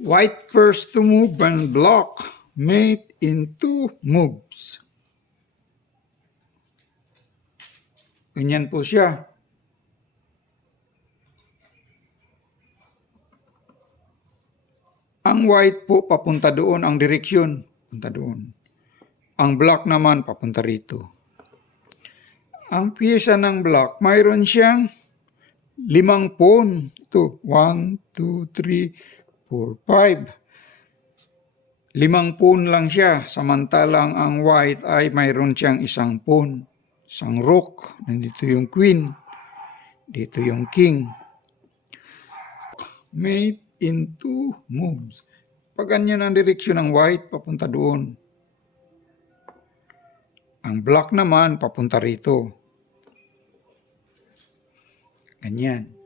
White first to move and block. Mate in 2 moves. Ganyan po siya. Ang white po papunta doon, ang direksyon papunta doon. Ang black naman papunta rito. Ang pyesa ng black, mayroon siyang 5 pawn. Ito, 1, 2, 3, 4, 5. 5 pawn lang siya. Samantalang ang white ay mayroon siyang 1 pawn. Isang rook. Nandito yung queen. Dito yung king. Mate in 2 moves. Pag ganyan ang direksyon ng white, papunta doon. Ang black naman, papunta rito. Ganyan.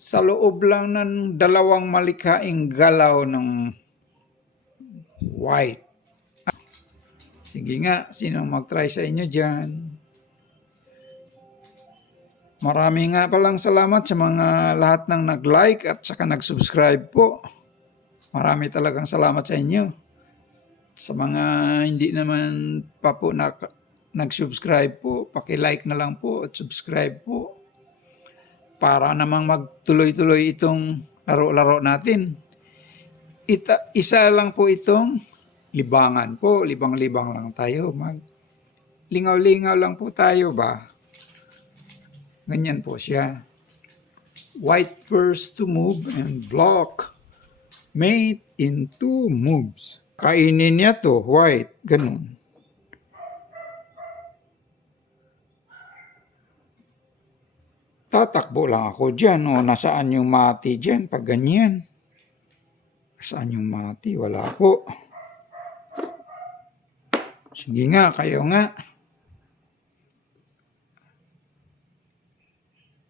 Sa loob lang ng 2 malikhaing galaw ng white. Sige nga, sino mag-try sa inyo dyan? Marami nga palang salamat sa mga lahat ng nag-like at saka nag-subscribe po. Marami talagang salamat sa inyo. Sa mga hindi naman pa po nag-subscribe po, paki-like na lang po at subscribe po. Para namang magtuloy-tuloy itong laro-laro natin. Isa lang po itong libangan po. Libang-libang lang tayo. Lingaw-lingaw lang po tayo ba? Ganyan po siya. White first to move and block. Mate in 2 moves. Kainin niya to, white. Ganun. Tatakbo lang ako dyan. O, nasaan yung mati dyan pag ganyan? Saan yung mati? Wala po. Sige nga, kayo nga.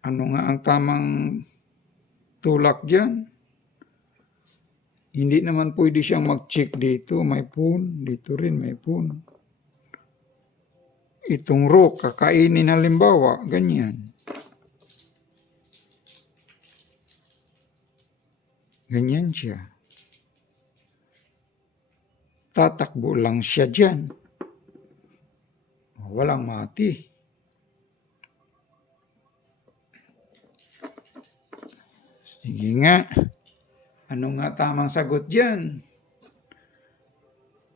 Ano nga ang tamang tulak dyan? Hindi naman pwede siyang mag-check dito. May pawn. Dito rin may pawn. Itong rook, kakainin halimbawa. Ganyan. Ganyan siya. Tatakbo lang siya dyan. Walang mati. Sige nga. Ano nga tamang sagot dyan?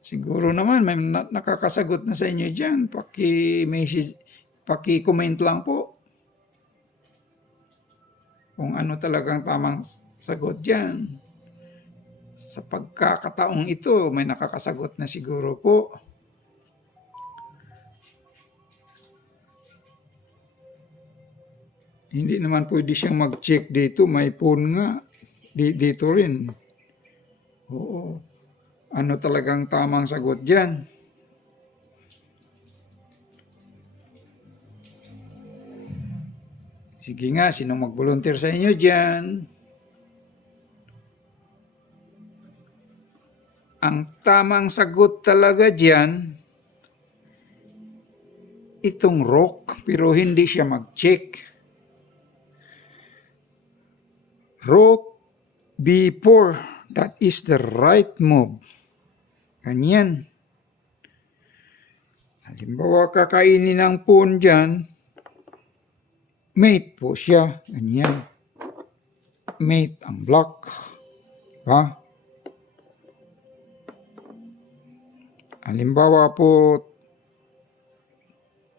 Siguro naman may nakakasagot na sa inyo dyan. Paki-message, paki-comment lang po. Kung ano talagang tamang sagot dyan. Sa pagkakataong ito, may nakakasagot na siguro po. Hindi naman pwede siyang mag-check dito. May pawn nga. Dito rin. Oo. Ano talagang tamang sagot dyan? Sige nga, sinong mag-volunteer sa inyo dyan? Ang tamang sagot talaga dyan, itong rook, pero hindi siya mag-check. Rook B4, that is the right move. Ganyan. Halimbawa, kakainin ng pawn dyan, mate po siya. Ganyan. Mate ang black. Diba? Halimbawa po,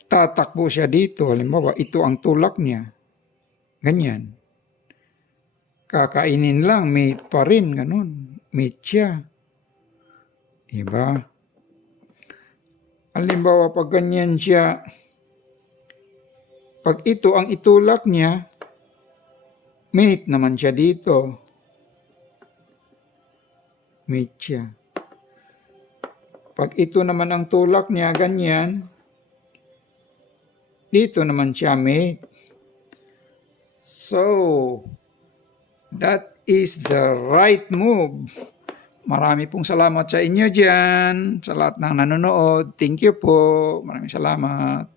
tatakbo siya dito. Halimbawa, ito ang tulak niya. Ganyan. Kakainin lang, mate pa rin. Ganun. Mate siya. Diba? Halimbawa, pag ganyan siya, pag ito ang itulak niya, mate naman siya dito. Mate siya. Pag ito naman ang tulak niya, ganyan, dito naman siya mate. So, that is the right move. Marami pong salamat sa inyo dyan, sa lahat ng nanonood. Thank you po. Maraming salamat.